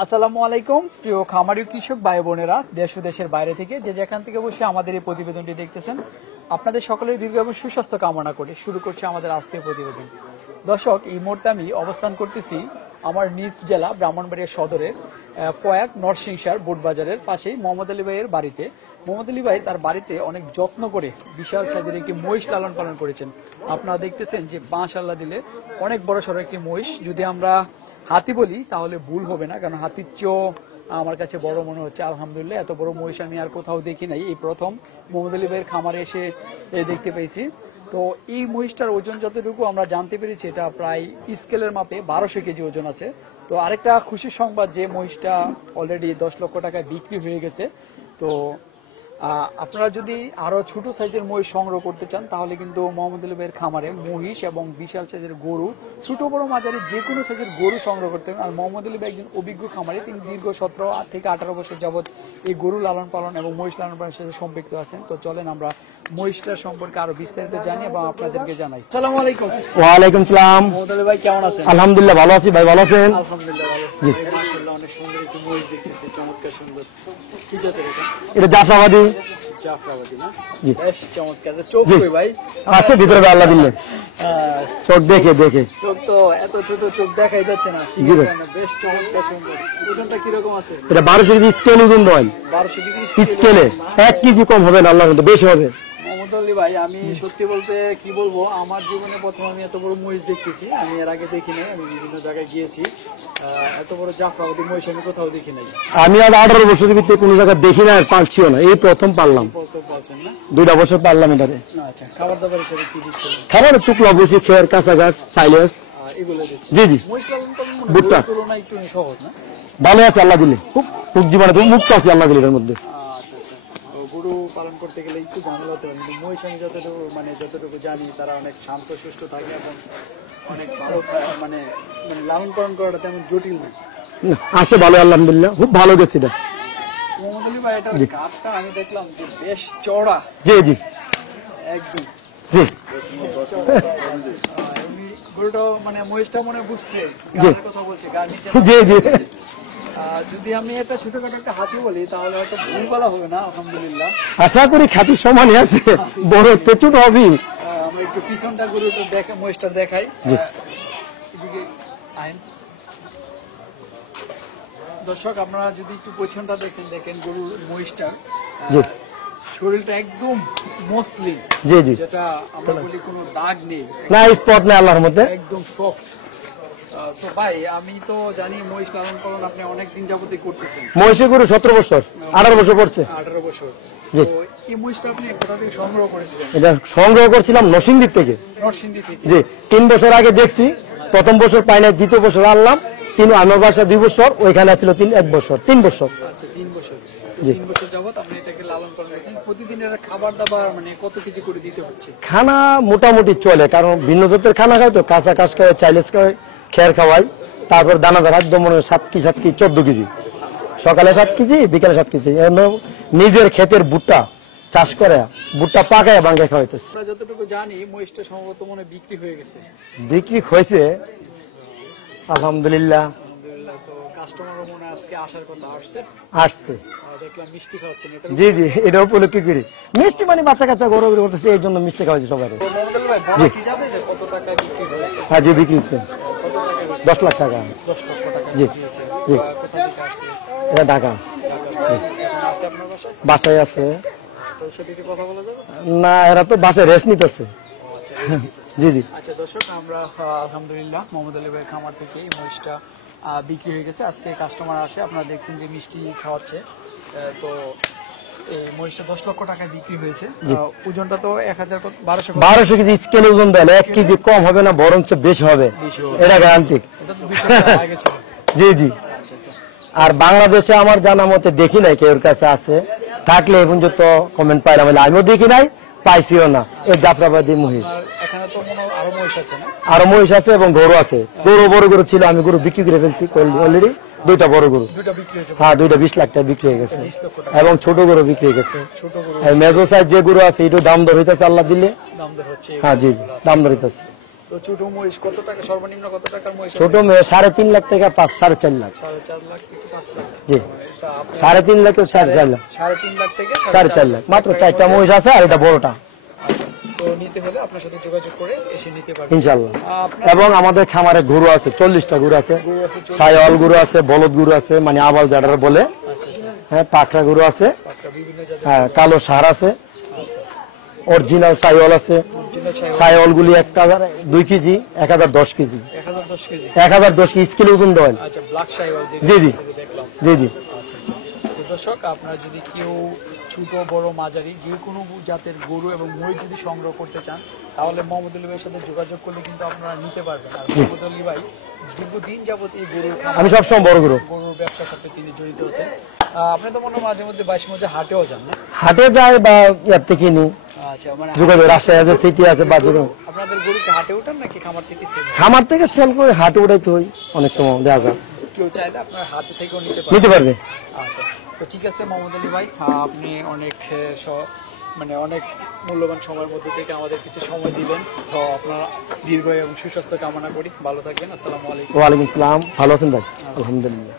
আসসালামু আলাইকুম প্রিয় খামারি কৃষক ভাই বোনেরা, দেশ ও দেশের বাইরে থেকে যে যেখান থেকে বসে আমাদের এই প্রতিবেদনটি দেখতেছেন, আপনাদের সকলের দীর্ঘ এবং সুস্বাস্থ্য কামনা করে শুরু করছে আমাদের আজকের প্রতিবেদন। দর্শক, এই মুহূর্তে আমি অবস্থান করতেছি আমার নিজ জেলা ব্রাহ্মণবাড়িয়া সদরের পয়াক নরসিংসার বোটবাজারের পাশেই মোহাম্মদ আলী ভাইয়ের বাড়িতে। মোহাম্মদ আলী ভাই তার বাড়িতে অনেক যত্ন করে বিশাল সাইজের একটি মহিষ লালন পালন করেছেন। আপনারা দেখতেছেন যে মাশাআল্লাহ দিলে অনেক বড় সড়ো একটি মহিষ। যদি আমরা হাতি বলি তাহলে ভুল হবে না, কারণ হাতির চেয়েও আমার কাছে বড় মনে হচ্ছে। আলহামদুলিল্লাহ, এত বড় মহিষ আমি আর কোথাও দেখি নাই, এই প্রথম মোহাম্মদ আলী ভাইয়ের খামারে এসে দেখতে পেয়েছি। তো এই মহিষটার ওজন যতটুকু আমরা জানতে পেরেছি, এটা প্রায় স্কেলের মাপে 1200 কেজি ওজন আছে। তো আরেকটা খুশির সংবাদ যে মহিষটা অলরেডি 10 লক্ষ টাকায় বিক্রি হয়ে গেছে। তো আপনারা যদি আরো ছোট সাইজের মহিষ সংগ্রহ করতে চান তাহলে কিন্তু মোহাম্মদ আলী ভাইয়ের খামারে মহিষ এবং বিশাল সাইজের গরু, ছোট বড় মাঝারি যে কোনো সাইজের গরু সংগ্রহ করতে পারেন। আর মোহাম্মদ আলী ভাই একজন অভিজ্ঞ খামারি, তিনি দীর্ঘ 17 থেকে 18 বছর যাবত এই গরু লালন পালন এবং মহিষ লালন পালনের সাথে সম্পৃক্ত আছেন। তো চলেন আমরা মহিষটার সম্পর্কে আরো বিস্তারিত জানি এবং আপনাদেরকে জানাই। আসসালামু আলাইকুম। ওয়ালাইকুম সালাম। মোহাম্মদ আলী ভাই কেমন আছেন? আলহামদুলিল্লাহ ভালো আছি। ভাই ভালো আছেন? আলহামদুলিল্লাহ ভালো। মাশাআল্লাহ, অনেক সুন্দর একটি মহিষ দেখতেছি, চমৎকার সুন্দর। কি জাতের এটা? এটা জাফরাবাদী। জাফরাবাদী না? বেশ চমৎকার। চোখ কই ভাই? আছে ভিতরে, আল্লাহ দিলে চোখ দেখে দেখে। চোখ তো এত ছোট, চোখ দেখাই যাচ্ছে না। জি ভাই, বেশ চমৎকার সুন্দর। ওজনটা কি রকম আছে? এটা 1200 কেজি স্কেল ওজন দেন। 1200 কেজি স্কেলে 1 কেজি কম হবে না, আল্লাহর মধ্যে বেশি হবে। মোহাম্মদ আলী ভাই, আমি সত্যি বলতে কি বলবো, আমার জীবনে প্রথম আমি এত বড় মহিষ দেখতেছি। আমি এর আগে দেখি নাই, আমি বিভিন্ন জায়গায় গিয়েছি, এত বড় জাফরাবাদী মহিষ আমি কোথাও দেখি নাই। আমি আর 18 বছরের ভিতরে কোনো জায়গায় দেখি না, আর পালছিও না, এই প্রথম পারলাম। প্রথম পাচ্ছেন না? 2টা বছর পারলাম এটারে। আচ্ছা, খাবার দাবার হিসেবে কি দিচ্ছেন? খাবার চুকলা বসি, খেয়ার, কাঁচা ঘাস, সাইলেস, এগুলো দিচ্ছেন? জি জি। মহিষ পালন তো ভুট্টা তুলনায় একটু সহজ না? ভালো আছে আল্লাহ দিলে, খুব জীবনে তুমি মুক্ত আছে আল্লাহ দিলে এর মধ্যে। আচ্ছা আচ্ছা। গরু পালন করতে গেলে একটু ঝামেলা হতে পারে, কিন্তু মহিষ আমি যতটুকু জানি তারা অনেক শান্ত সুষ্ঠ থাকে এবং অনেক ভালো মানে লালন পালন করাটা তেমন জটিল না। আছে ভালো আলহামদুলিল্লাহ, খুব ভালো গেছে এটা। মোহাম্মদ আলী ভাই, এটা গাছটা আমি দেখলাম যে বেশ চওড়া। জি জি একদম জি গরুটা মহিষটা মনে বুঝছে গাছের কথা বলছে, গাছ নিচে। জি জি। যদি আমি একটা ছোটখাটো একটা হাতি বলি তাহলে হয়তো ভুল বলা হবে না। আলহামদুলিল্লাহ, আশা করি খাতি সমানই আছে, বড় প্রচুর হবে। আমরা একটু পিছনটা গরুটা দেখে মহিষটা দেখাই। দর্শক, আপনারা যদি একটু পিছনটা দেখেন গরুর মহিষটা, শরীরটা একদম মসলিন, জি জি, যেটা আমরা বলি কোনো দাগ নেই, না স্পট নেই আল্লাহর মধ্যে, একদম সফট। তো ভাই, আমি তো জানি মহিষ লালন পালন আপনি অনেকদিন যাবতই করতেছেন। মহিষের গরু 17 বছর, 18 বছর পড়ছে। 18 বছর। জি। তো এই মহিষটা আপনি কোথা থেকে সংগ্রহ করেছিলেন? এটা সংগ্রহ করছিলাম নরসিংদী থেকে। নরসিংদী থেকে? জি। 3 বছর আগে দেখছি, প্রথম বছর পাই নাই, দ্বিতীয় বছর আনলাম। আমার বাসা 2 বছর, ওইখানে ছিল 1 বছর, 3 বছর। আচ্ছা, 3 বছর। 3 বছর যাবত আপনি এটাকে লালন পালন করেন। প্রতিদিনের খাবার দাবার কত কেজি করে দিতে হচ্ছে? খানা মোটামুটি চলে, কারণ ভিন্ন জাতের খানা খায়, তো কাঁচা ঘাস খায়, চাইলেস খায়, খেয়ার খাওয়াই, তারপর দানাদার একদম 7 কেজি 14 কেজি, সকালে 7 কেজি, বিকালে 7 কেজি। নিজের ক্ষেতের ভুট্টা চাষ করে ভুট্টা পাকায় ভাঙ্গে খাওয়াইতেছে। আমরা যতটুকু জানি মহিষটা সম্ভবত বিক্রি হয়ে গেছে। বিক্রি হয়েছে আলহামদুলিল্লাহ। তো কাস্টমারও মনে আজকে আসার কথা আসছে, দেখলাম মিষ্টি খাওয়াচ্ছেন। জি জি, এটা উপলক্ষে করি মিষ্টি, বাচ্চা কাচ্চা গরু করতেছে, এই জন্য মিষ্টি খাওয়াচ্ছি সবাই। কত টাকা বিক্রি হয়েছে? হ্যাঁ জি, বিক্রি হচ্ছে 10 লাখ টাকা। 10 লক্ষ টাকা। জি জি। কোথা থেকে আসছে? এটা ঢাকা। আছে আপনার বাসায়? বাসায় আছে। তোর সাথে কি কথা বলা যাবে? না, এরা তো বাসায় রেস্ট নিতেছে। জি জি। আচ্ছা দর্শক, আমরা আলহামদুলিল্লাহ মোহাম্মদ আলী ভাইয়ের খামার থেকে এই মহিষটা বিক্রি হয়ে গেছে। আজকে কাস্টমার আসে, আপনারা দেখছেন যে মিষ্টি খাওয়াচ্ছে। তো এই মহিষটা 10 লক্ষ টাকায় বিক্রি হয়েছে। ওজনটা তো 1200 কেজি স্কেল ওজন দেন, 1 কেজি কম হবে না, বরঞ্চ বেশি হবে, এটা গ্যারান্টি। জি জি। আর বাংলাদেশে আমার জানা মতে দেখি নাই কেউ কাছে আছে, থাকলে এখন যত কমেন্ট পাইলাম, আমিও দেখি নাই, পাইছিও না। এই জাফরাবাদী মহিষ। এখানে তো আরো মহিষ আছে না? আরো মহিষ আছে এবং গরু আছে। গরু বড় গরু ছিল, আমি গরু বিক্রি করে ফেলছি অলরেডি। 2টা বড় গরু, 2টা বিক্রি হয়েছে। হ্যাঁ 2টা 20 লাখ টাকা বিক্রি হয়ে গেছে, এবং ছোট গরু বিক্রি হয়ে গেছে। মেজো সাইজ যে গরু আছে, একটু দাম দর হইতেছে আল্লাহ দিলে। দাম দর হচ্ছে? হ্যাঁ জি, দাম দর হইতেছে। তো ছোট মহিষ কত টাকা, সর্বনিম্ন কত টাকার মহিষ? ছোট মেয়ে 3.5 লাখ থেকে 5-4.5 লাখ। 4.5 লাখ থেকে 5 লাখ। জি, তা আপনি 3.5 লাখ থেকে 4.5 লাখ। 3.5 লাখ থেকে 4.5 লাখ, মাত্র 4টা মহিষ আছে আর এটা বড়টা। আচ্ছা, তো নিতে হলে আপনার সাথে যোগাযোগ করে এসে নিতে পারবেন ইনশাআল্লাহ। আপনার। এবং আমাদের খামারে গরু আছে 40টা গরু আছে, গরু আছে 40। সাইওয়াল গরু আছে, বলদ গরু আছে, মানে আবাল জাডার বলে। আচ্ছা আচ্ছা, হ্যাঁ, পাকড়া গরু আছে, পাক্কা বিভিন্ন জাতের। হ্যাঁ, কালো ষাঁড় আছে, আচ্ছা, অরিজিনাল সাইওয়াল আছে। অরিজিনাল সাইওয়াল সাইওয়াল গুলি 1002 কেজি, 1010 কেজি, 1010 কেজি। 1010 স্কিল ওজন দেওয়াল। আচ্ছা, ব্ল্যাক সাইওয়াল জি, জি। দেখলাম। জি জি। আচ্ছা আচ্ছা, তো দর্শক, আপনারা যদি কেউ ছোট বড় মাঝারি যে কোনো জাতের গরু এবং মহিষ যদি সংগ্রহ করতে চান, তাহলে মোহাম্মদ আলী ভাইয়ের সাথে যোগাযোগ করলে কিন্তু আপনারা নিতে পারবেন। আর মোহাম্মদ আলী ভাই দীর্ঘদিন যাবত এই গরুর আমি সবসময় বড় গরু গরুর ব্যবসার সাথে তিনি জড়িত আছেন। আপনি তো মনে হয় মাঝে মধ্যে বাইশ মধ্যে হাটেও যান না? হাটে যায় বা ইয়ার থেকে নি আচ্ছা, মানে যোগাযোগ, রাজশাহী আছে, সিটি আছে, বা যোগাযোগ। আপনাদের গরুকে হাটে উঠান নাকি খামার থেকে সেল? খামার থেকে সেল করে হাটে উঠাইতে হয় অনেক সময়, দেখা যায় কেউ চাইলে আপনার হাতে থেকেও নিতে নিতে পারবেন। পারবে। আচ্ছা, তো ঠিক আছে মোহাম্মদ আলী ভাই, আপনি অনেক মানে অনেক মূল্যবান সময়ের মধ্যে থেকে আমাদের কিছু সময় দিলেন। তো আপনার দীর্ঘ এবং সুস্বাস্থ্য কামনা করি, ভালো থাকবেন। আসসালামু আলাইকুম। ওয়ালাইকুম আসসালাম, ভালো আছেন ভাই? আলহামদুলিল্লাহ।